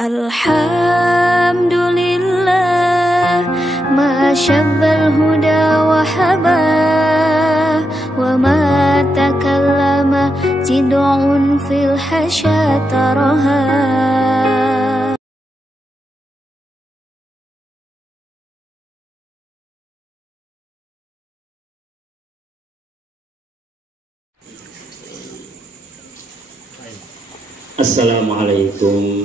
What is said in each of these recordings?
Alhamdulillah ma syabbal huda wa haba wa ma takallama jid'un fil hasya taraha. Assalamualaikum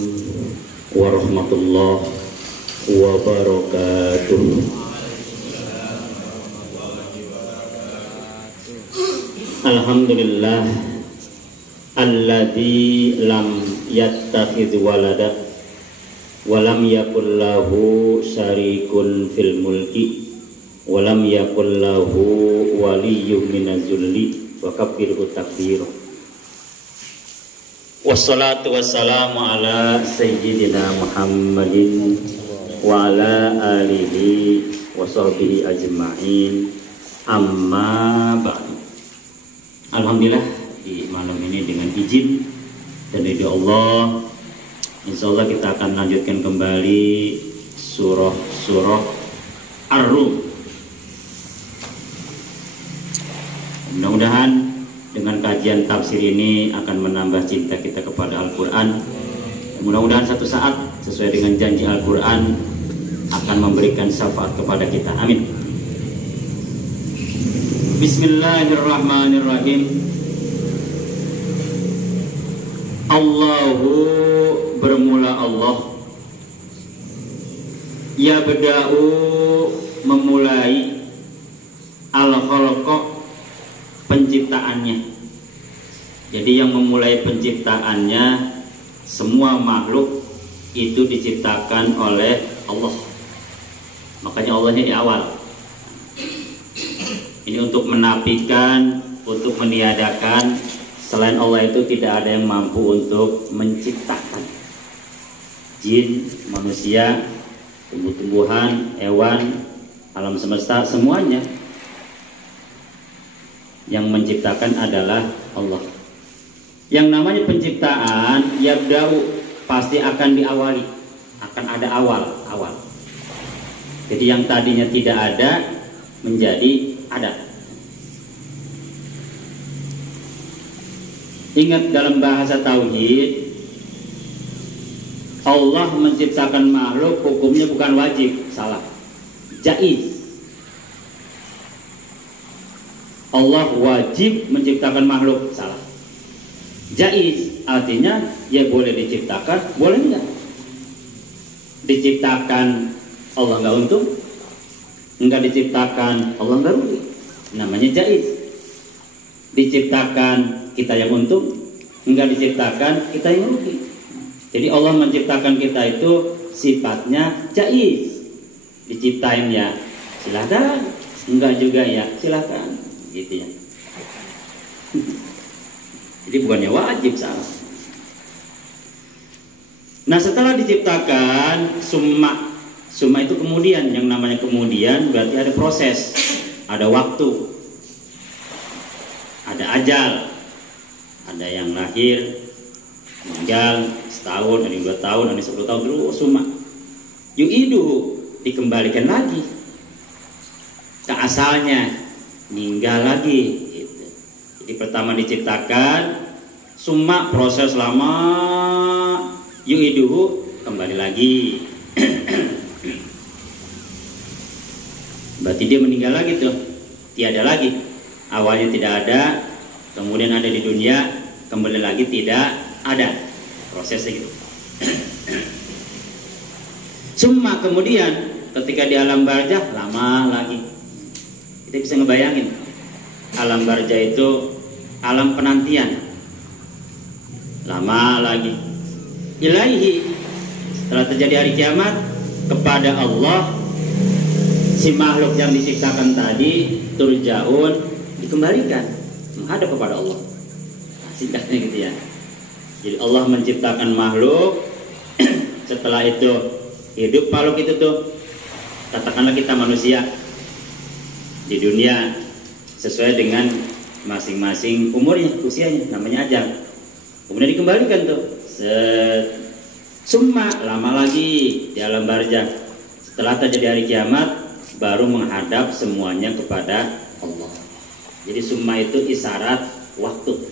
warahmatullahi wabarakatuh. Alhamdulillah alladzi lam yattakhidz walada wa lam yakul lahu syarikun fil mulki wa lam yakul lahu waliyyun minaz zulli wa kabbirhu takbira. Wassalatu wassalamu ala sayyidina Muhammadin wa ala alihi wa sahbihi ajma'in, amma ba'du. Alhamdulillah di malam ini dengan izin dan ridho Allah, insyaallah kita akan lanjutkan kembali surah Ar-Rum. Mudah-mudahan dengan kajian tafsir ini akan menambah cinta kita kepada Al-Quran. Mudah-mudahan satu saat sesuai dengan janji Al-Quran akan memberikan syafaat kepada kita. Amin. Bismillahirrahmanirrahim. Allahu bermula Allah. Ya beda'u memulai al-khalqa penciptaannya. Jadi yang memulai penciptaannya semua makhluk itu diciptakan oleh Allah. Makanya Allahnya di awal. Ini untuk menafikan, untuk meniadakan selain Allah itu tidak ada yang mampu untuk menciptakan. Jin, manusia, tumbuh-tumbuhan, hewan, alam semesta semuanya yang menciptakan adalah Allah. Yang namanya penciptaan yabda'u pasti akan diawali, akan ada awal. Jadi yang tadinya tidak ada menjadi ada. Ingat dalam bahasa tauhid, Allah menciptakan makhluk hukumnya bukan wajib, salah, jaiz. Allah wajib menciptakan makhluk, salah. Jaiz artinya ya boleh diciptakan, boleh enggak. Diciptakan Allah enggak untung, enggak diciptakan Allah enggak rugi. Namanya jaiz. Diciptakan kita yang untung, enggak diciptakan kita yang rugi. Jadi Allah menciptakan kita itu sifatnya jaiz. Diciptain ya silakan, enggak juga ya silakan. Gitu ya. Jadi bukannya wajib, salah. Nah setelah diciptakan summa itu kemudian, yang namanya kemudian berarti ada proses, ada waktu, ada ajal, ada yang lahir, meninggal setahun, ada yang 2 tahun, ada yang 10 tahun terus summa. Yu'idu dikembalikan lagi ke asalnya, meninggal lagi gitu. Jadi pertama diciptakan, summa proses lama, yu'iduhu kembali lagi. Berarti dia meninggal lagi tuh, tiada lagi. Awalnya tidak ada, kemudian ada di dunia, kembali lagi tidak ada. Prosesnya gitu. Summa kemudian ketika di alam barzah lama lagi. Kita bisa ngebayangin alam barzah itu alam penantian, lama lagi. Ilaihi setelah terjadi hari kiamat, kepada Allah si makhluk yang diciptakan tadi turja'un dikembalikan menghadap kepada Allah. Singkatnya gitu ya. Jadi Allah menciptakan makhluk, setelah itu hidup makhluk itu tuh, katakanlah kita manusia di dunia sesuai dengan masing-masing umurnya, usianya, namanya ajal. Kemudian dikembalikan tuh, Summa, lama lagi di alam barzakh. Setelah terjadi hari kiamat, baru menghadap semuanya kepada Allah. Jadi summa itu isyarat waktu.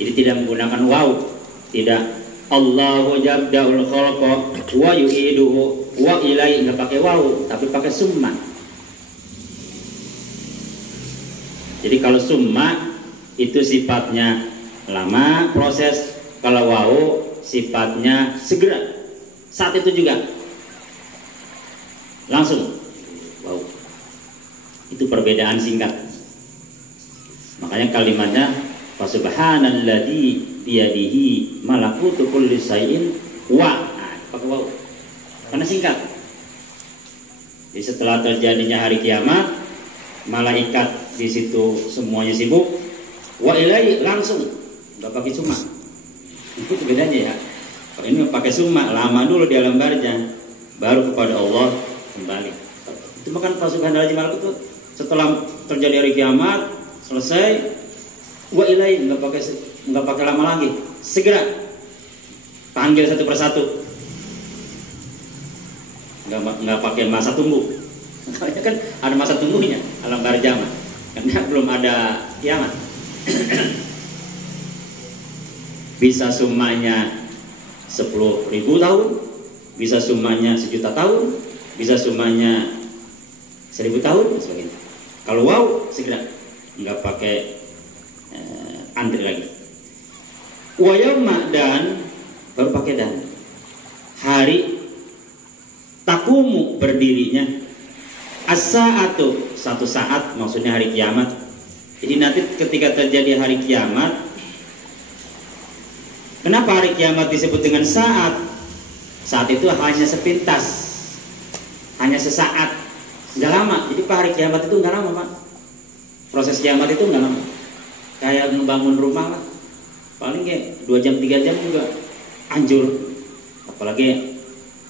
Jadi tidak menggunakan waw, tidak Allahu yabda'ul khalqa wa yu'iduhu wa ilaihi, nggak pakai waw, tapi pakai summa. Jadi kalau summa itu sifatnya lama proses, kalau waw sifatnya segera, saat itu juga langsung. Wow, itu perbedaan singkat. Makanya kalimatnya fasubhanalladzi biyadihi malakutu kulli syai'in wa, pakai waw karena singkat. Jadi setelah terjadinya hari kiamat, malaikat di situ semuanya sibuk, wa ilaihi langsung, nggak pakai summa. Itu bedanya ya. Kalau ini pakai summa, lama dulu di alam barzakh, baru kepada Allah kembali. Itu makan pasukan dari malaikat itu setelah terjadi hari kiamat selesai, wa ilaihi, nggak pakai lama lagi, segera panggil satu persatu, nggak pakai masa tunggu. Makanya kan ada masa tunggunya alam barzakh karena belum ada kiamat. Bisa summanya 10.000 tahun, bisa summanya 1.000.000 tahun, bisa summanya 1.000 tahun dan sebagainya. Kalau wow segera, nggak pakai antri lagi. Wa yauma, dan baru pakai dan, hari takumu berdirinya, as-saatu satu saat, maksudnya hari kiamat. Jadi nanti ketika terjadi hari kiamat, kenapa hari kiamat disebut dengan saat? Saat itu hanya sepintas, hanya sesaat, nggak lama. Jadi pak, hari kiamat itu nggak lama pak. Proses kiamat itu nggak lama. Kayak membangun rumah lah, paling kayak 2 jam 3 jam juga hancur. Apalagi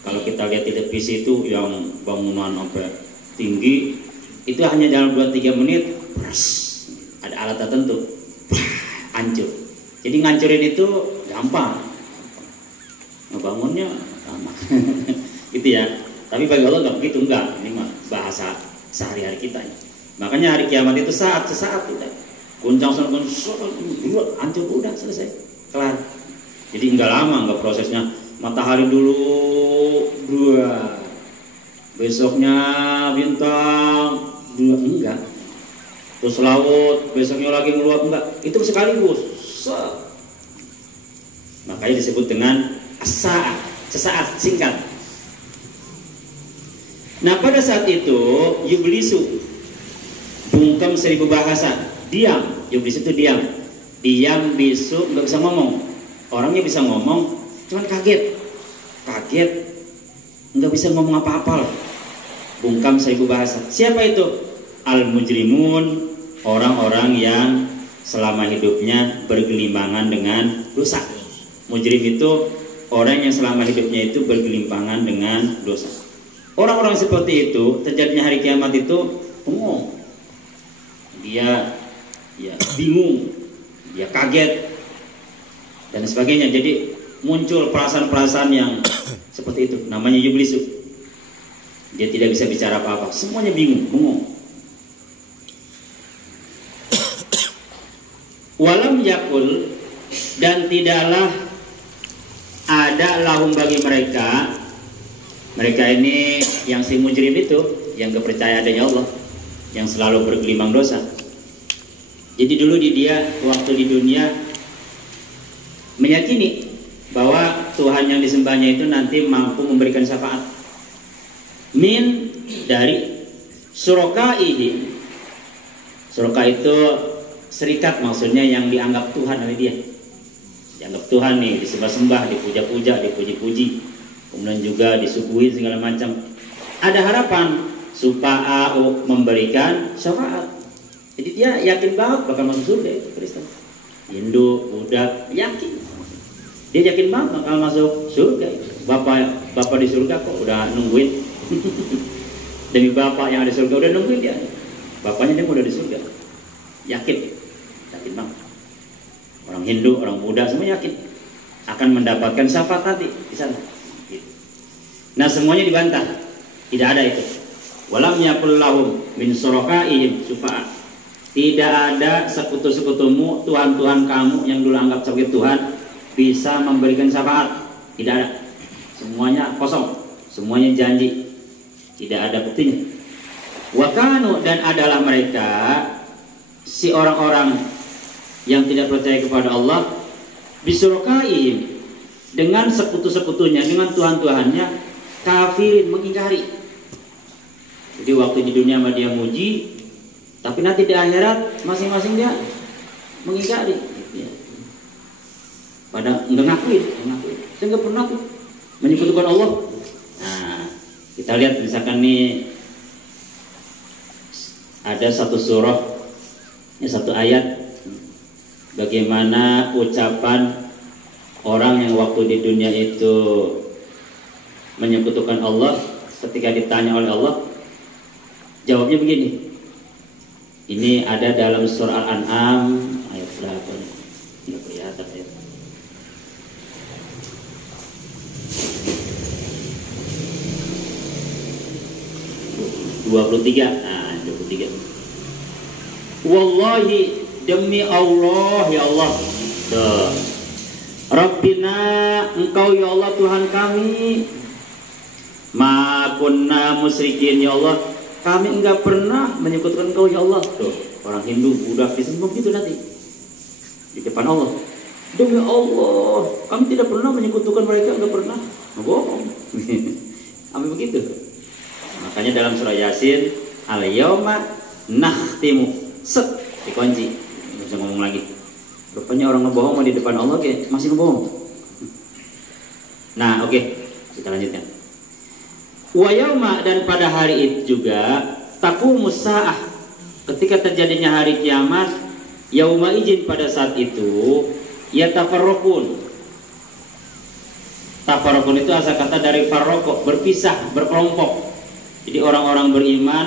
kalau kita lihat di televisi itu yang bangunan sampai tinggi, itu hanya dalam 2-3 menit, ada alat tertentu, hancur. Jadi ngancurin itu gampang, ngebangunnya lama. Gitu ya. Tapi bagi Allah nggak begitu, enggak. Ini mah bahasa sehari-hari kita ya. Makanya hari kiamat itu sesaat kita guncang hancur, udah selesai, kelar. Jadi nggak lama, nggak prosesnya matahari dulu 2, besoknya bintang 2, enggak. Terus laut besoknya lagi meluap, enggak. Itu sekaligus. Makanya disebut dengan as-saat, sesaat, singkat. Nah pada saat itu Yublisu bungkam 1000 bahasa, diam. Iblis itu diam, bisu, nggak bisa ngomong. Orangnya bisa ngomong, cuman kaget, nggak bisa ngomong apa-apa loh. Bungkam 1000 bahasa. Siapa itu? Al-mujrimun, orang-orang yang selama hidupnya bergelimpangan dengan dosa. Mujrim itu orang yang selama hidupnya itu bergelimpangan dengan dosa. Orang-orang seperti itu, terjadinya hari kiamat itu bengong. Dia bingung, dia kaget dan sebagainya. Jadi muncul perasaan-perasaan yang seperti itu, namanya yublisu. Dia tidak bisa bicara apa-apa, semuanya bingung, bengong. Walam yakul, dan tidaklah ada lahum bagi mereka ini yang si mujrim itu, yang gak percaya adanya Allah, yang selalu bergelimang dosa. Jadi dulu dia waktu di dunia meyakini bahwa Tuhan yang disembahnya itu nanti mampu memberikan syafaat dari surokaihi. Suroka itu serikat, maksudnya yang dianggap Tuhan oleh dia. Dianggap Tuhan nih, disembah-sembah, dipuja-puja, dipuji-puji, kemudian juga disuguhi segala macam. Ada harapan supaya memberikan syafaat. Jadi dia yakin banget bakal masuk surga itu Kristen. Hindu, Buddha, yakin. Dia yakin banget bakal masuk surga itu. Bapak di surga kok udah nungguin. Demi bapak yang ada di surga udah nungguin dia. Bapaknya dia udah di surga. Yakin banget. Orang Hindu, orang Buddha semua yakin akan mendapatkan syafaat nanti di sana. Nah, semuanya dibantah. Tidak ada itu. Walam yakul lahum min surakaihim syufa'a. Tidak ada sekutu-sekutumu, Tuhan-Tuhan kamu yang dulu anggap sebagai Tuhan bisa memberikan syafaat. Tidak ada. Semuanya kosong. Semuanya janji. Tidak ada buktinya. Wakanu, dan adalah mereka si orang-orang yang tidak percaya kepada Allah bisurakaihim, dengan sekutu-sekutunya, dengan Tuhan-Tuhannya, kafirin, mengingkari. Jadi waktu di dunia dia muji, tapi nanti di akhirat masing-masing dia mengingkari. Pada enggak ngakuin. Saya enggak pernah tuh menyekutukan Allah. Nah, kita lihat misalkan nih ada satu surah, satu ayat, bagaimana ucapan orang yang waktu di dunia itu menyekutukan Allah, ketika ditanya oleh Allah, jawabnya begini. Ini ada dalam surah Al-An'am ayat berapa? Tidak kelihatan ya. Nah, 23. Wallahi, demi Allah, ya Allah. Rabbina, engkau ya Allah Tuhan kami, ma kunna musyrikin ya Allah, kami enggak pernah menyekutukan engkau ya Allah. Tuh, orang Hindu, Buddha, Kristen begitu nanti di depan Allah. Demi Allah, kami tidak pernah menyekutukan mereka, enggak pernah. Bohong. Kami begitu. Makanya dalam surah Yasin, al-yauma nakhtimu, set, dikunci. Nggak bisa ngomong lagi. Rupanya orang ngebohong di depan Allah kayak masih ngebohong. Nah, oke. Kita lanjutkan. Wa yauma, dan pada hari itu juga taqumus saah, ketika terjadinya hari kiamat, yauma izin, pada saat itu yatafarraqun. Tafarraqun itu asal kata dari farraqo, berpisah, berkelompok. Jadi orang-orang beriman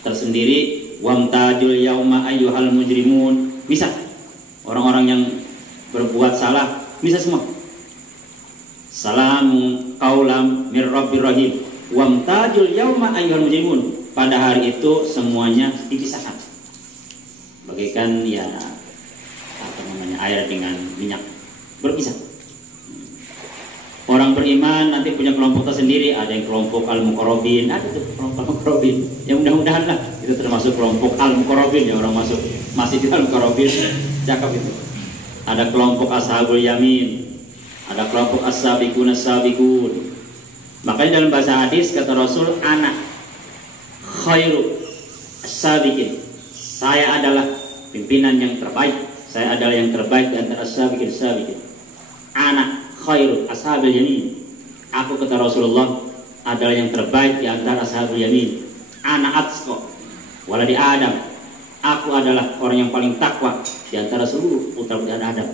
tersendiri, wamtajul yauma ayyuhal mujrimun, misah. Orang-orang yang berbuat salah misah semua. Salamu qaulam mir rabbir rahim, wamtajul yauma ayyuhal mujrimun. Pada hari itu semuanya dipisahkan. Bagaikan ya apa namanya, air dengan minyak, berpisah. Orang beriman nanti punya kelompok tersendiri, ada yang kelompok al-muqarrabin, ada tuh kelompok al-muqarrabin. Ya mudah-mudahan lah itu termasuk kelompok al-muqarrabin, ya orang masuk masih di al-muqarrabin, cakep itu. Ada kelompok ashabul yamin, ada kelompok as-sabiqun as-sabiqun. Makanya dalam bahasa hadis kata Rasul, ana khairu as-sabiqin, saya adalah pimpinan yang terbaik, saya adalah yang terbaik di antara as-sabiqin as-sabiqin. Ana khairu ashabil yamin, aku kata Rasulullah adalah yang terbaik di antara ashabul yamin. Ana atqa waladi Adam, aku adalah orang yang paling takwa di antara seluruh putra putri Adam.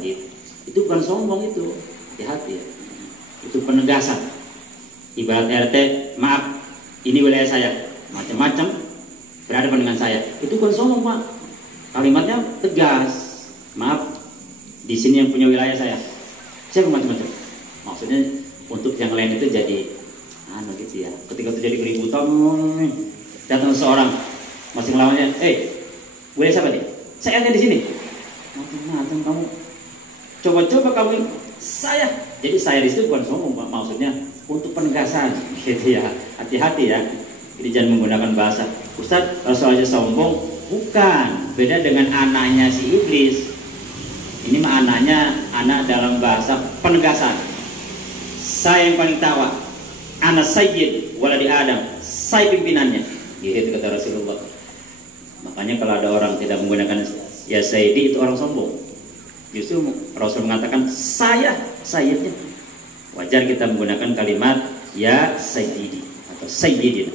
Itu bukan sombong, itu hati-hati ya. Itu penegasan. Ibarat RT, maaf, ini wilayah saya, macam-macam berhadapan dengan saya. Itu bukan sombong, Pak. Kalimatnya tegas. Maaf, di sini yang punya wilayah saya. Saya macam-macam. Maksudnya untuk yang lain itu jadi gitu ya. Ketika terjadi keributan, datang seorang masih melawannya, wilayah siapa nih? Saya ada di sini. Macam-macam kamu. Coba-coba kamu, saya. Jadi saya di situ bukan sombong, Pak. Maksudnya untuk penegasan, gitu ya. Hati-hati ya. Jadi jangan menggunakan bahasa Ustadz, Rasul aja sombong. Bukan. Beda dengan anaknya si iblis. Ini mah anaknya, anak dalam bahasa penegasan. Saya yang paling tawa, anak sayyid waladi Adam, saya pimpinannya. Gitu kata Rasulullah. Makanya kalau ada orang tidak menggunakan ya sayyidi, itu orang sombong. Justru Rasul mengatakan saya sayyidnya. Wajar kita menggunakan kalimat ya sayyidi atau sayyidin.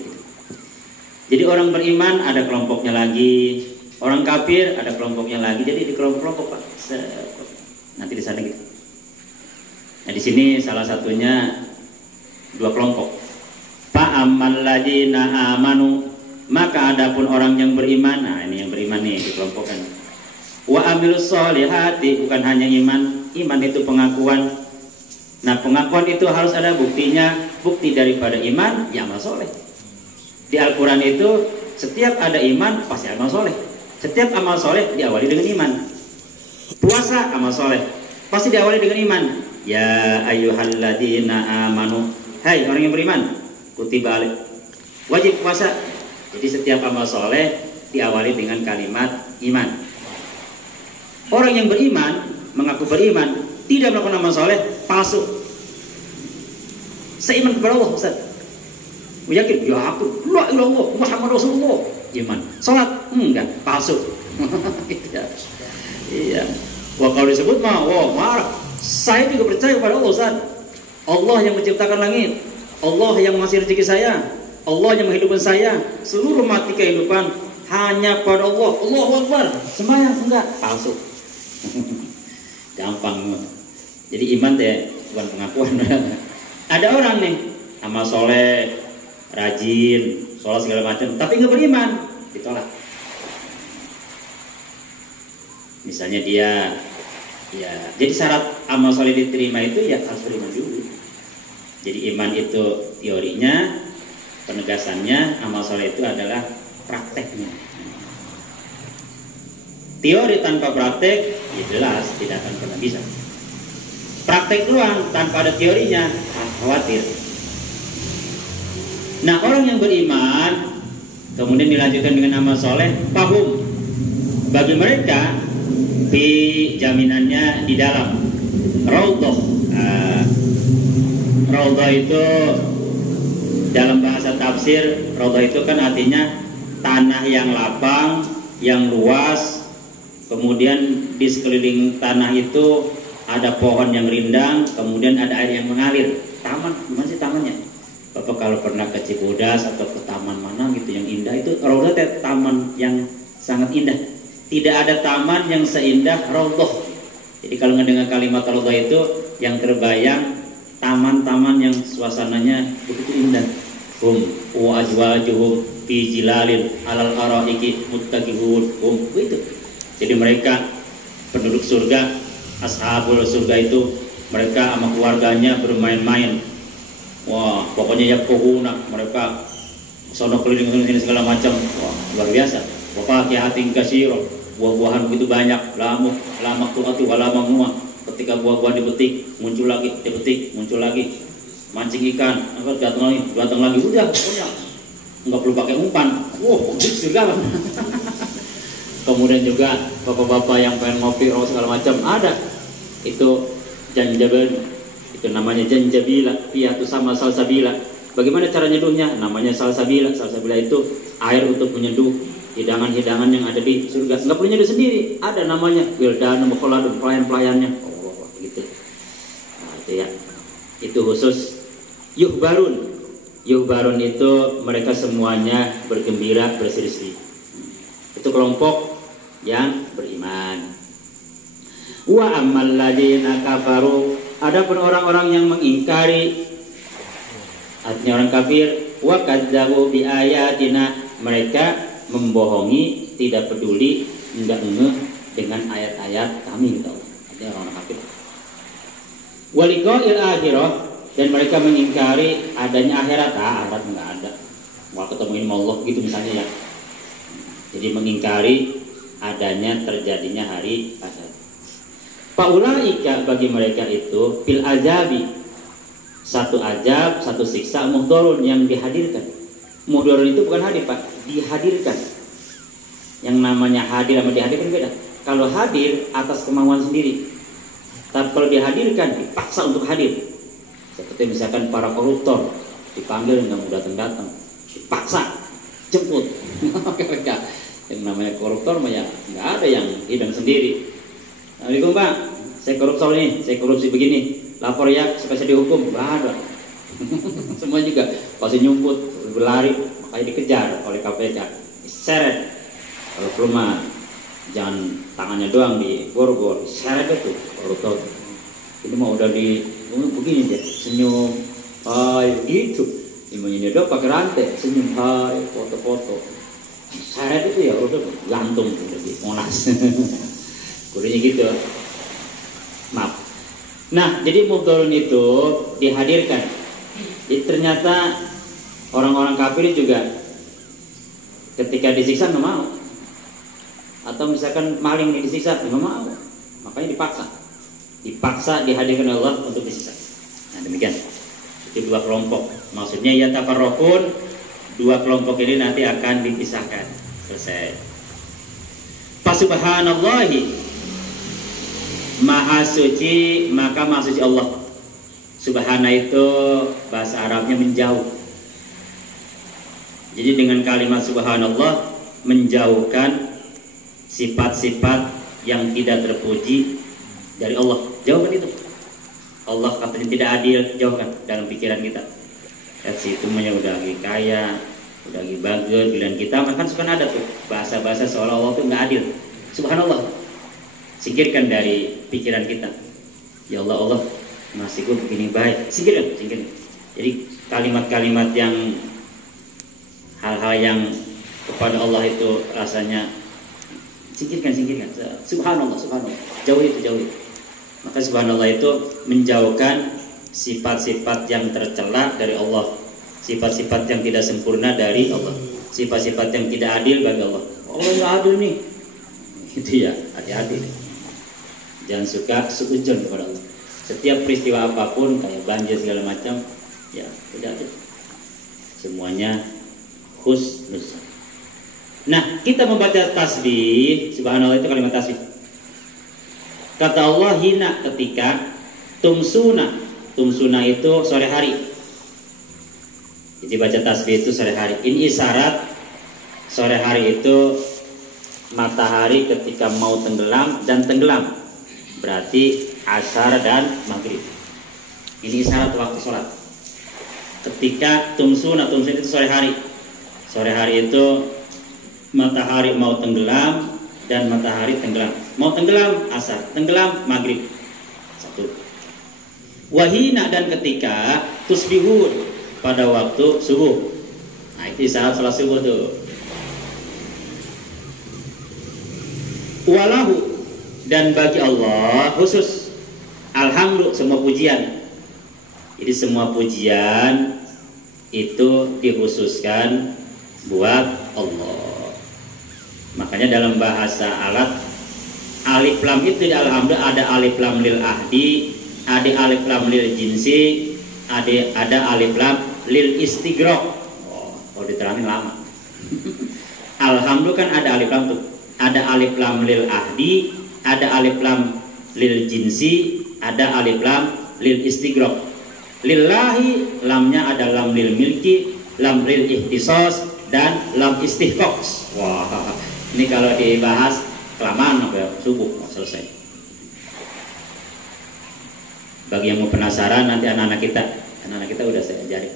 Jadi orang beriman ada kelompoknya lagi, orang kafir ada kelompoknya lagi. Jadi di kelompok-kelompok, Pak. Nanti di sana gitu. Nah di sini salah satunya dua kelompok. Fa ammal ladina amanu, maka adapun orang yang beriman. Nah ini yang beriman nih dikelompokkan. Wa amilus solihati, bukan hanya iman. Iman itu pengakuan. Nah, pengakuan itu harus ada buktinya. Bukti daripada iman ya amal soleh. Di Al-Quran itu setiap ada iman pasti amal soleh. Setiap amal soleh diawali dengan iman. Puasa amal soleh pasti diawali dengan iman. Ya ayyuhalladzina amanu, hai orang yang beriman, kutiba alaik, wajib puasa. Jadi setiap amal soleh diawali dengan kalimat iman. Orang yang beriman, mengaku beriman, tidak melakukan amal soleh, palsu. Seiman kepada Allah, Ustaz. Yakin? Ya aku, la ilallah Muhammad Rasulullah. Iman. Salat? Enggak, palsu. Iya. Wah, kalau disebut mah, wah marah. Saya juga percaya kepada Allah, Ustaz. Allah yang menciptakan langit, Allah yang mengasih rezeki saya, Allah yang menghidupkan saya. Seluruh mati kehidupan hanya pada Allah. Allahu Akbar. Sembahyang enggak? Palsu. Gampang. Jadi iman deh, bukan pengakuan. Ada orang nih, amal soleh, rajin, sholat segala macam, tapi nggak beriman, ditolak. Misalnya dia, ya, jadi syarat amal soleh diterima itu ya harus beriman dulu. Jadi iman itu teorinya, penegasannya, amal soleh itu adalah prakteknya. Teori tanpa praktek, ya jelas tidak akan pernah bisa. Praktek doang tanpa ada teorinya, khawatir. Nah, orang yang beriman kemudian dilanjutkan dengan amal soleh, pahum. Bagi mereka di jaminannya di dalam raudhah. Raudhah itu dalam bahasa tafsir, raudhah itu kan artinya tanah yang lapang, yang luas. Kemudian di sekeliling tanah itu ada pohon yang rindang, kemudian ada air yang mengalir. Taman, gimana sih tamannya? Bapak kalau pernah ke Cibodas atau ke taman mana gitu yang indah, itu raudhah taman yang sangat indah. Tidak ada taman yang seindah raudhah. Jadi kalau mendengar kalimat raudhah itu yang terbayang taman-taman yang suasananya begitu indah. Wa azwajuhum fi jilalin alal araiki muttaqihun. Itu. Jadi mereka penduduk surga, ashabul surga itu, mereka sama keluarganya bermain-main. Wah, pokoknya ya pohuna, mereka sono keliling sini segala macam. Wah, luar biasa. Wafakihatin katsira, buah-buahan begitu banyak, lamak tu'ati walama mu'a. Ketika buah-buahan dipetik, muncul lagi, dipetik, muncul lagi. Mancing ikan, datang lagi, udah pokoknya nggak perlu pakai umpan. Wow, surga. Kemudian juga bapak-bapak yang pengen ngopi segala macam ada. Itu janjabil, itu namanya janjabila, piyatu sama salsabila. Bagaimana cara nyeduhnya? Namanya salsabila. Salsabila itu air untuk menyeduh hidangan-hidangan yang ada di surga. Nggak perlu nyeduh sendiri, ada namanya wildan mukhalladun, pelayan-pelayannya. Oh, gitu. Nah, itu ya. Itu khusus yuhbarun. Yuhbarun itu mereka semuanya bergembira, berseri-seri. Itu kelompok yang beriman. Wa ammal ladina kafaru, adapun orang-orang yang mengingkari, artinya orang kafir, wa kadzabu bi ayatina, mereka membohongi, tidak peduli, enggak ngeh dengan ayat-ayat kami, gitu. Ada orang kafir. Wa liqa'il akhirah, dan mereka mengingkari adanya akhirat. Akhirat enggak ada. Mau ketemu Allah gitu misalnya ya. Jadi mengingkari adanya terjadinya hari akhirat. Faulaika, bagi mereka itu fil azabi, satu azab, satu siksa, muhdharun, yang dihadirkan. Muhdharun itu bukan hadir, Pak, dihadirkan. Yang namanya hadir sama dihadirkan beda. Kalau hadir atas kemauan sendiri, tapi kalau dihadirkan dipaksa untuk hadir. Seperti misalkan para koruptor dipanggil nggak mau datang, dipaksa jemput. Mereka yang namanya koruptor mah ya nggak ada yang hidang sendiri. Assalamualaikum Pak, saya koruptor nih, saya korupsi begini, lapor ya supaya saya dihukum. Nggak ada. Semua juga pasti nyumput, berlari, makanya dikejar oleh KPK, diseret. Kalau perlu mah jangan tangannya doang di borgol, diseret itu koruptor. Ini mah udah di begini dia, senyum, hai gitu. Ini dia pakai rantai, senyum, hai, foto-foto. Seret itu ya udah gantung udah di Monas. Kudunya gitu. Maaf. Nah, jadi mubtalun itu dihadirkan. Jadi ternyata orang-orang kafir juga ketika disiksa nggak mau. Atau misalkan maling disiksa nggak mau, makanya dipaksa dihadirkan Allah untuk disiksa. Nah demikian. Itu dua kelompok. Maksudnya ya tafarraqun, dua kelompok ini nanti akan dipisahkan. Selesai. Fasubhanallahi, maha suci, maka maha suci Allah. Subhana itu bahasa Arabnya menjauh. Jadi dengan kalimat subhanallah menjauhkan sifat-sifat yang tidak terpuji dari Allah. Jauhkan itu. Allah katanya tidak adil, jauhkan dalam pikiran kita. Si itu udah lagi kaya, udah lagi bagus, pilihan kita kan suka ada tuh bahasa-bahasa seolah Allah itu nggak adil. Subhanallah, singkirkan dari pikiran kita. Ya Allah, Allah nasibku begini baik, singkirkan. Jadi kalimat-kalimat yang hal-hal yang kepada Allah itu rasanya singkirkan. Subhanallah, jauh itu. Maka subhanallah itu menjauhkan sifat-sifat yang tercela dari Allah, sifat-sifat yang tidak sempurna dari Allah, sifat-sifat yang tidak adil bagi Allah. Allah nggak adil nih, itu ya, hati-hati. Jangan suka suudzon kepada Allah. Setiap peristiwa apapun kayak banjir segala macam, ya tidak adil. Semuanya husnuzon. Nah, kita membaca tasbih, subhanallah itu kalimat tasbih. Kata Allah hina ketika tumsuna itu sore hari. Jadi baca tasbih itu sore hari. Ini isyarat sore hari itu matahari ketika mau tenggelam dan tenggelam. Berarti asar dan maghrib. Ini isyarat waktu sholat. Ketika tumsuna itu sore hari. Sore hari itu matahari mau tenggelam dan matahari tenggelam. Mau tenggelam asar, tenggelam maghrib. Satu. Wahina dan ketika tusbihun pada waktu subuh. Nah itu saat sholat subuh tuh. Walahu dan bagi Allah khusus alhamdulillah semua pujian. Jadi semua pujian itu dikhususkan buat Allah. Makanya dalam bahasa Arab alif lam itu di alhamdulillah ada alif lam lil ahdi, ada alif lam lil jinsi, ada alif lam lil istighraq. Oh, kalau diterangin lama. Alhamdulillah kan ada alif lam tuh. Ada alif lam lil ahdi, ada alif lam lil jinsi, ada alif lam lil istighraq. Lillahi lamnya ada lam lil milki, lam lil ihtisas dan lam istihqaq. Wah, ini kalau dibahas kelamaan sampai subuh selesai. Bagi yang mau penasaran nanti anak-anak kita udah saya ajarin.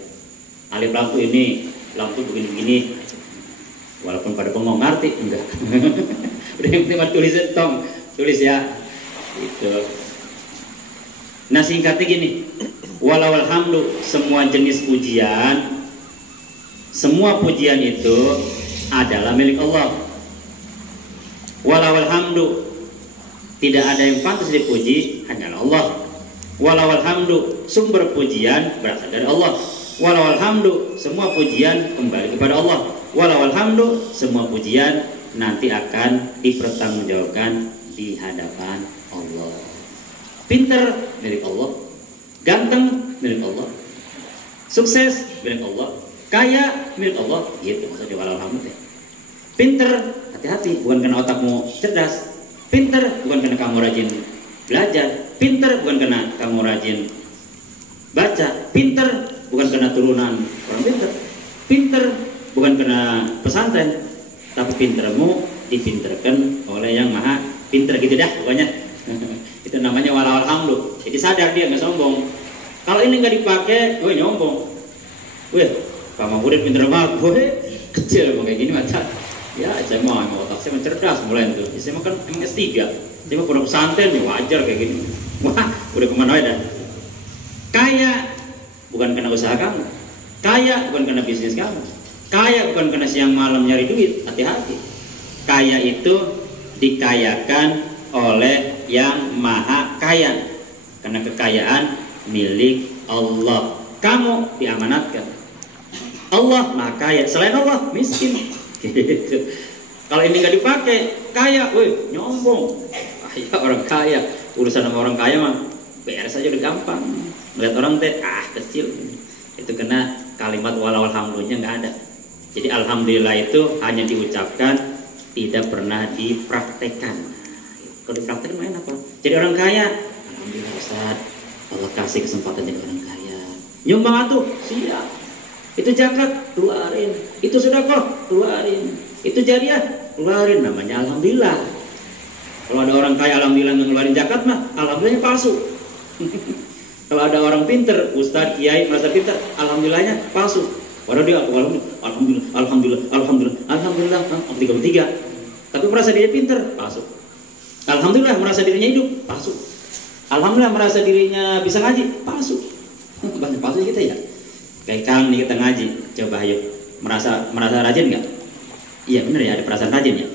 Alif lam tuh ini, lam tuh begini-begini. Walaupun pada bengong ngerti enggak. Udah yang penting tulis tong, tulis ya. Itu. Nah singkatnya gini. Walau alhamdu semua jenis pujian, semua pujian itu adalah milik Allah. Walau alhamdu tidak ada yang pantas dipuji hanyalah Allah. Walau alhamdu sumber pujian berasal dari Allah. Walau alhamdu semua pujian kembali kepada Allah. Walau alhamdu semua pujian nanti akan dipertanggungjawabkan di hadapan Allah. Pinter milik Allah, ganteng milik Allah, sukses milik Allah, kaya milik Allah. Gitu maksudnya walau alhamdu. Pinter, hati-hati, bukan karena otakmu cerdas. Pinter bukan karena kamu rajin belajar. Pinter bukan karena kamu rajin baca. Pinter bukan karena turunan orang pinter. Pinter bukan karena pesantren, tapi pintermu dipinterkan oleh yang maha pinter gitu dah pokoknya. Itu namanya walau alhamdu. Jadi sadar dia, nggak sombong. Kalau ini nggak dipakai, gue nyombong. Wih, kamu udah pinter banget, gue kecil kayak gini macam. Ya, saya mau otak saya cerdas mulai itu. Saya kan emang S3. Saya mau pondok pesantren ya wajar kayak gini. Wah, udah kemana aja. Kaya bukan karena usaha kamu. Kaya bukan karena bisnis kamu. Kaya bukan karena siang malam nyari duit. Hati-hati. Kaya itu dikayakan oleh yang maha kaya. Karena kekayaan milik Allah. Kamu diamanatkan. Allah maha kaya, selain Allah miskin. Gitu. Kalau ini nggak dipakai, kaya, woi nyombong. Ya orang kaya, urusan sama orang kaya mah beres aja udah gampang. Melihat orang teh kecil. Itu kena kalimat walau alhamdulillahnya nggak ada. Jadi alhamdulillah itu hanya diucapkan, tidak pernah dipraktekkan. Kalau dipraktekkan main apa? Jadi orang kaya, alhamdulillah Ustaz, Allah kasih kesempatan jadi orang kaya. Nyumbang atuh, siap. Itu zakat, keluarin. Itu sedekah, keluarin. Itu jariah, keluarin. Namanya alhamdulillah. Kalau ada orang kaya alhamdulillah ngeluarin zakat mah, alhamdulillahnya palsu. Kalau ada orang pinter, ustadz, kiai merasa pinter, alhamdulillahnya palsu. Padahal dia alhamdulillah, 33. Tapi merasa dirinya pinter, palsu. Alhamdulillah merasa dirinya hidup, palsu. Alhamdulillah merasa dirinya bisa ngaji, palsu. Banyak palsu kita ya. Kayak Kang nih kita ngaji, coba ayo. Merasa rajin nggak? Iya bener ya, ada perasaan rajin ya.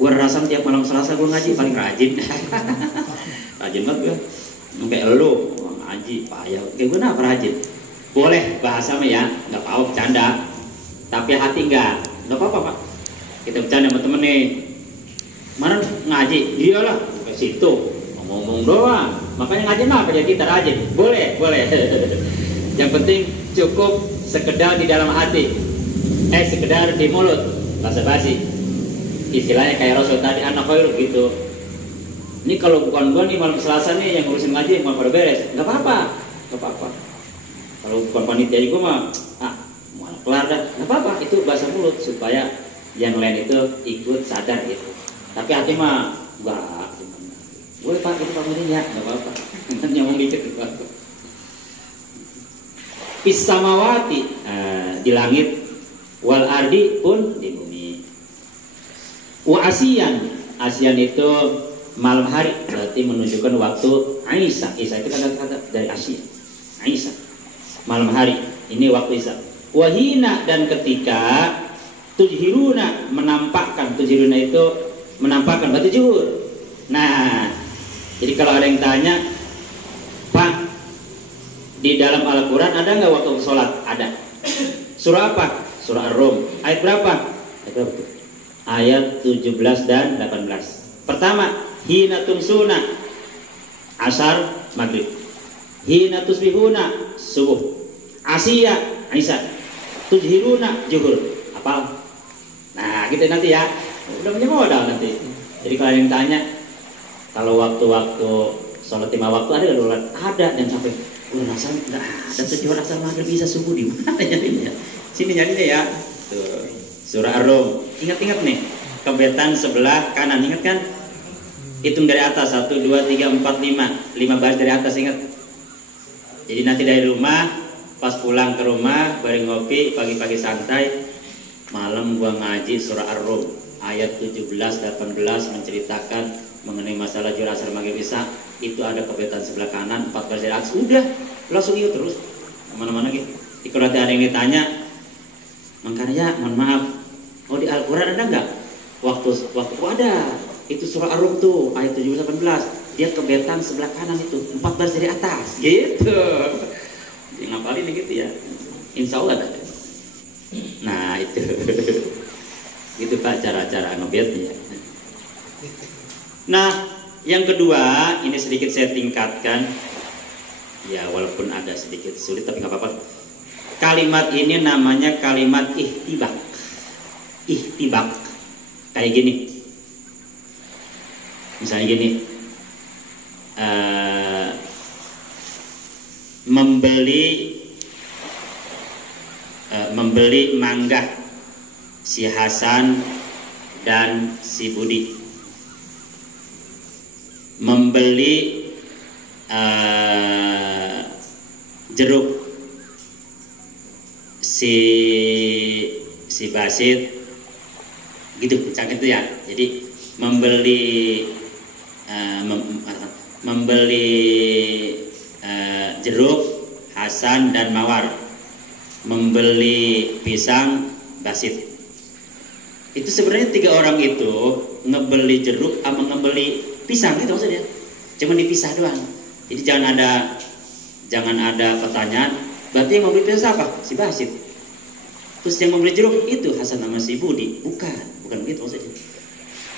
Gua rasa tiap malam Selasa gua ngaji paling rajin. Rajin banget gua. Kayak elu ngaji, payah. Kayak gue apa rajin? Boleh bahasa mah ya, nggak apa-apa bercanda. Tapi hati nggak apa-apa Pak. Kita bercanda sama temen nih. Mana ngaji? Iyalah ke situ ngomong doang. Makanya ngaji mah apa kita rajin? Boleh. Yang penting cukup sekedar di dalam hati. Sekedar di mulut. Basa basi. Istilahnya kayak Rasul tadi anak khair gitu. Ini kalau bukan gua nih malam Selasa nih yang ngurusin ngaji mau pada beres, nggak apa-apa. Kalau bukan panitia juga mah, malah kelar dah, nggak apa-apa. Itu bahasa mulut supaya yang lain itu ikut sadar gitu. Tapi hati mah enggak. Boleh Pak, itu Pak ya, nggak apa-apa. Nyomong dikit nggak apa-apa. Pisamawati di langit, wal ardi pun di bumi. Wa asian itu malam hari, berarti menunjukkan waktu Aisyah. Aisyah itu kata-kata dari Asia. Aisyah malam hari, ini waktu Isya. Wahina dan ketika tujhiruna menampakkan, tujhiruna itu menampakkan berarti zuhur. Nah, jadi kalau ada yang tanya, Pak, di dalam Al-Quran ada nggak waktu sholat? Ada. Surah apa? Surah Ar-Rum. Ayat berapa? Ayat 17 dan 18. Pertama, hina tumsuna asar maghrib, hina tusbihuna subuh, asya isya, tujhiruna zuhur. Apa? Nah, gitu nanti ya. Udah punya modal nanti. Jadi kalau yang tanya, kalau waktu-waktu sholat 5 waktu ada nggak? Ada. Dan sampai rasa nggak ada tujuh asar maghrib bisa subuh di mana nyarinya? Sini nyarinya ya. Tuh. Surah Ar-Rum. Ingat-ingat nih. Kebetan sebelah kanan, ingat kan? Hitung dari atas, 1, 2, 3, 4, 5 baris dari atas, ingat. Jadi nanti dari rumah, pas pulang ke rumah, bareng ngopi, pagi-pagi santai, malam gua ngaji surah Ar-Rum ayat 17, 18 menceritakan mengenai masalah juhur asar maghrib isya. Itu ada kebetan sebelah kanan, 4 baris dari atas, udah langsung ikut terus kemana-mana gitu. Kalau nanti ada yang ditanya, makanya mohon maaf, oh di Al-Quran ada nggak waktu ada? Itu surah Ar-Rum tuh ayat 17-18, dia kebetan sebelah kanan itu 4 baris dari atas gitu. Dia ngapalin gitu ya, insya Allah ada. Nah itu gitu Pak cara-cara ngebetnya. Nah yang kedua ini sedikit saya tingkatkan ya, walaupun agak sedikit sulit tapi nggak apa-apa. Kalimat ini namanya kalimat ihtibak. Ihtibak kayak gini. Misalnya gini, membeli mangga si Hasan dan si Budi, membeli jeruk si Basit, gitu cak itu ya. Jadi membeli jeruk Hasan dan Mawar, membeli pisang Basit. Itu sebenarnya 3 orang itu ngebeli jeruk sama ngebeli pisang gitu maksudnya, cuma dipisah doang. Jadi jangan ada pertanyaan, berarti yang membeli pisang siapa? Si Basit. Terus yang membeli jeruk itu Hasan sama si Budi. Bukan begitu maksudnya.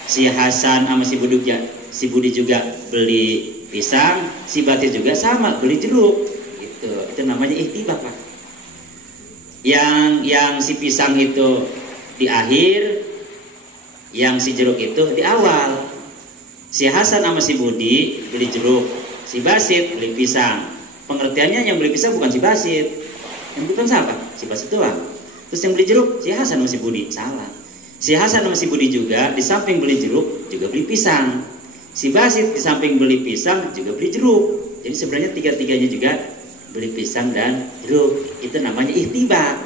Si Hasan sama si Budi juga beli pisang, si Basit juga sama beli jeruk. Itu namanya ihtibak, Pak. Yang si pisang itu di akhir, yang si jeruk itu di awal. Si Hasan sama si Budi beli jeruk, si Basit beli pisang. Pengertiannya yang beli pisang bukan si Basit, yang bukan siapa? Si Basit doang. Terus yang beli jeruk si Hasan sama si Budi. Salah. Si Hasan sama si Budi juga di samping beli jeruk juga beli pisang. Si Basit di samping beli pisang juga beli jeruk. Jadi sebenarnya tiga-tiganya juga beli pisang dan jeruk. Itu namanya ihtibak.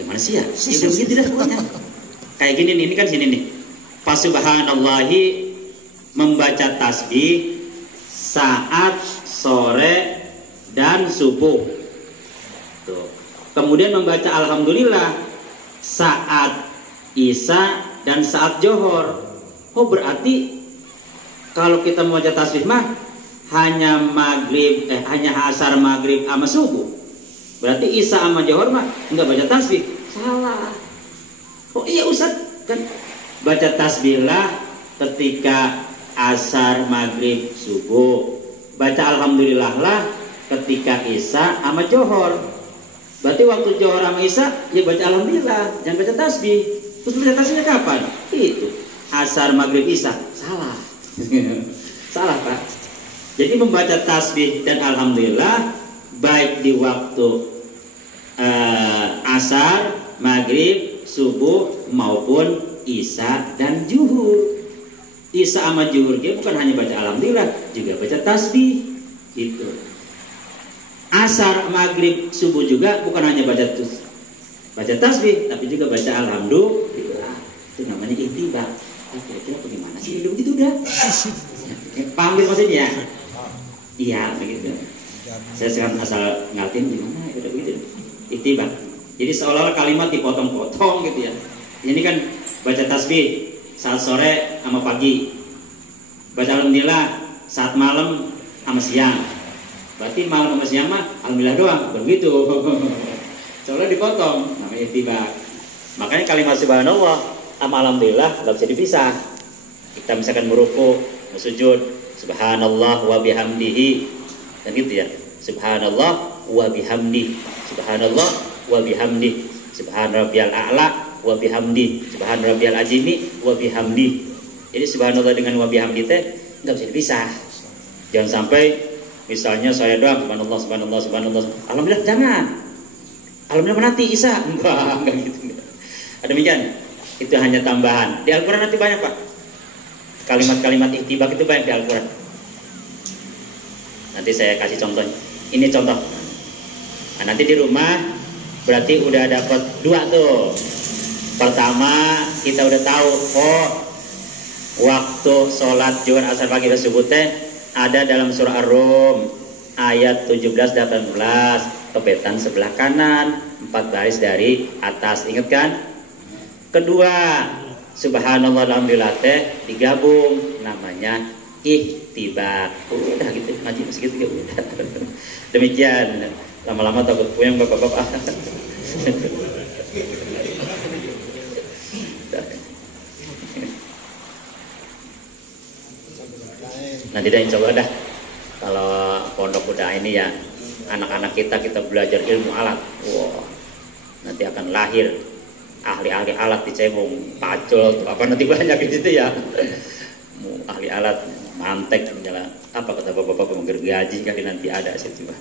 Gimana sih ya? Udah begitu dah pokoknya. Kayak gini nih, ini kan sini nih. Fasubhanallahi membaca tasbih saat sore dan subuh. Tuh. Kemudian membaca alhamdulillah saat isya dan saat johor. Oh berarti kalau kita membaca tasbih mah hanya asar maghrib sama subuh. Berarti isya sama johor mah enggak baca tasbih. Salah. Oh iya Ustaz, kan baca tasbih lah ketika asar maghrib subuh. Baca alhamdulillah lah ketika isya sama johor. Berarti waktu johor sama isya ya baca alhamdulillah, jangan baca tasbih. Terus baca tasbihnya kapan? Itu asar maghrib isya. Salah. Salah, Pak. Jadi membaca tasbih dan alhamdulillah baik di waktu asar, maghrib, subuh maupun isya dan zuhur. Isya sama zuhur dia bukan hanya baca alhamdulillah, juga baca tasbih. Gitu. Asar, maghrib, subuh juga bukan hanya baca tasbih, tapi juga baca alhamdulillah. Itu namanya ihtibak. Kira-kira bagaimana sih hidup itu udah? Paham gitu maksudnya? Iya begitu. Saya sekarang asal ngatin gimana udah begitu. Ihtibak. Jadi seolah-olah kalimat dipotong-potong gitu ya. Ini kan baca tasbih saat sore sama pagi. Baca alhamdulillah saat malam sama siang. Berarti malam sama siang mah alhamdulillah doang, begitu. Soalnya dipotong, namanya ihtibak. Makanya kalimat subhanallah sama alhamdulillah nggak bisa dipisah. Kita misalkan meruku, sujud, subhanallah wa bihamdihi, kan gitu ya. Subhanallah wa bihamdi, subhanallah wa bihamdi, subhan rabbiyal a'la wa bihamdi, subhan rabbiyal azimi wa bihamdi. Jadi subhanallah dengan wa bihamdi teh nggak bisa dipisah. Jangan sampai misalnya saya doang subhanallah, alhamdulillah jangan. Alhamdulillah menanti Isa, enggak gitu. Demikian, itu hanya tambahan. Di Al-Quran nanti banyak, Pak. Kalimat-kalimat ihtibak itu banyak di Al-Quran. Nanti saya kasih contohnya. Ini contoh. Nah, nanti di rumah berarti udah dapat dua tuh. Pertama, kita udah tahu, oh waktu sholat zuhur asar pagi dan subuh teh ada dalam surah Ar-Rum ayat 17-18, kebetan sebelah kanan, 4 baris dari atas, ingat kan? Kedua, subhanallah alhamdulillah teh digabung, namanya ihtibak. Udah gitu, ngaji segitu udah. Demikian, lama-lama takut puyeng bapak-bapak. Nah tidak, insya Allah dah. Kalau pondok udah ini ya, anak-anak kita belajar ilmu alat. Wow, nanti akan lahir ahli-ahli alat di Cebong, pacul, apa nanti banyak gitu ya. Ahli alat, mantek, misalnya apa kata bapak-bapak menggergaji kali nanti ada sih coba.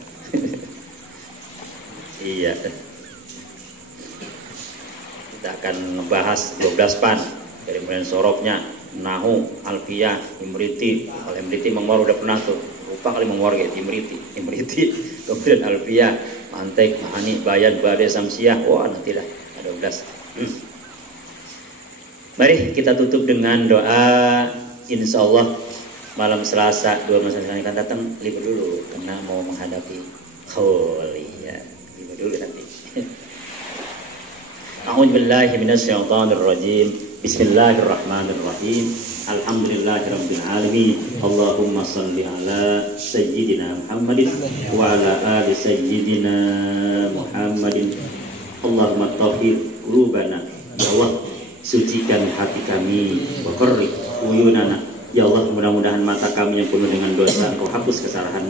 Iya. Kita akan membahas 12 pan dari mulai soroknya, nahu, alfiyah, imriti. Kalau imriti mengwar udah pernah tuh. Lupa kali mengwar gitu, imriti. Kemudian alfiyah, mantek, mahani, bayan, badai, samsiah. Wah nanti lah ada 12. Mari kita tutup dengan doa. Insya Allah malam Selasa 2 masa yang akan datang libur dulu karena mau menghadapi Holi ya, libur dulu nanti. A'udzubillahi minasyaitonir rajim. Bismillahirrahmanirrahim. Alhamdulillahirabbil alamin. Allahumma shalli ala sayyidina Muhammadin wa ala ali sayyidina Muhammadin. Allahumma tahhir qulubana, ya Allah sucikan hati kami, wa qarrib uyunana, ya Allah mudah-mudahan mata kami yang penuh dengan dosa Engkau hapus kesalahan.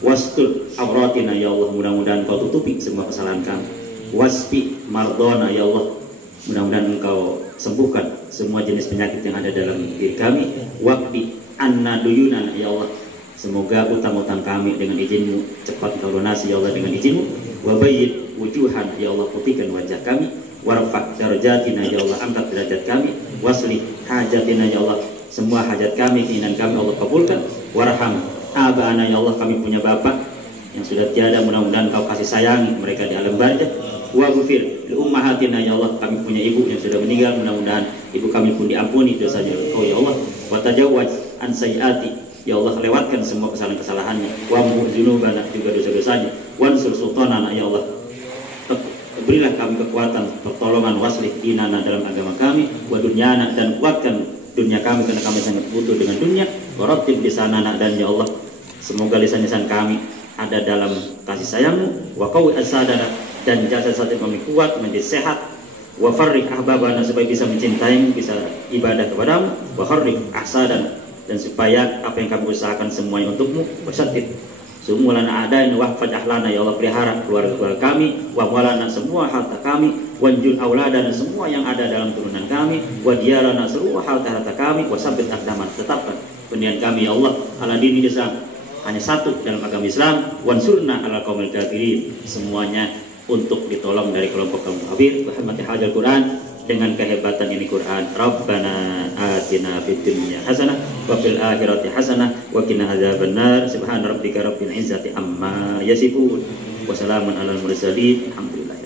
Wastur awratina, ya Allah mudah-mudahan Engkau tutupi semua kesalahan kami. Wasfi mardona, ya Allah mudah-mudahan Engkau sembuhkan semua jenis penyakit yang ada dalam diri kami. Waqdi anna duyunan, ya Allah semoga utang-utang kami dengan izin-Mu cepat Engkau lunasi, ya Allah dengan izin-Mu. Wa bayyid wujuhan, ya Allah putihkan wajah kami. Warfa' darajatina, ya Allah angkat derajat kami. Wasli hajatina, ya Allah semua hajat kami, keinginan kami Allah kabulkan. Warham abana, ya Allah kami punya bapak yang sudah tiada, mudah-mudahan Kau kasih sayangi mereka di alam barzah. Wa ghfir li ummahatina, ya Allah kami punya ibu yang sudah meninggal, mudah-mudahan ibu kami pun diampuni dosanya Engkau, ya Allah. Wa tajawwaz an sayyiati, ya Allah lewatkan semua kesalahan-kesalahannya. Wa mu'dzunubana, juga dosa-dosanya. Wansur sultanana, ya Allah berilah kami kekuatan pertolongan. Waslih dinana, dalam agama kami. Wa dunyana, dan kuatkan dunia kami karena kami sangat butuh dengan dunia. Wa rattib lisanana, dan ya Allah semoga lisan-lisan kami ada dalam kasih sayang-Mu. Wa qawi asadana, dan jasad kami kuat menjadi sehat. Wa farrih ahbabana, supaya bisa mencintai-Mu, bisa ibadah kepada-Mu. Wa kharrih ahsadana, dan supaya apa yang kami usahakan semuanya untuk-Mu. Wa syaddid sumulana adain wahfad ahlana, ya Allah pelihara keluarga kami. Wa walana, semua harta kami. Wanjun aulada, dan semua yang ada dalam turunan kami. Wa diyarana, seluruh harta kami. Wa sabbit aqdaman, tetapkan pendirian kami, ya Allah ala dini Islam, hanya satu dalam agama Islam. Wansurna ala qaumil kafirin, semuanya untuk ditolong dari kelompok kaum kafir. Wa hurmati hadzal Quran, dengan kehebatan ini Quran. Rabbana atina fid dunya hasanah wa fil akhirati hasanah wa qina adzabannar. Subhana rabbika rabbil izzati amma yasifun wa salamun alal mursalin. Alhamdulillah.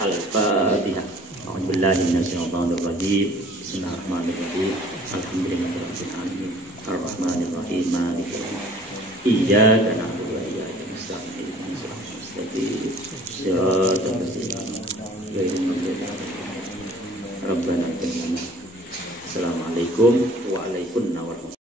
Al-Fatihah. A'udzubillahi minasyaitonir rajim. Bismillahirrahmanirrahim. Alhamdulillahirabbil alamin. Arrahmanir rahim. Maliki yaumiddin. Iyyaka na'budu wa iyyaka nasta'in. Ihdinas siratal mustaqim. Siratal ladzina an'amta 'alaihim Rabbana. Assalamualaikum warahmatullahi wabarakatuh.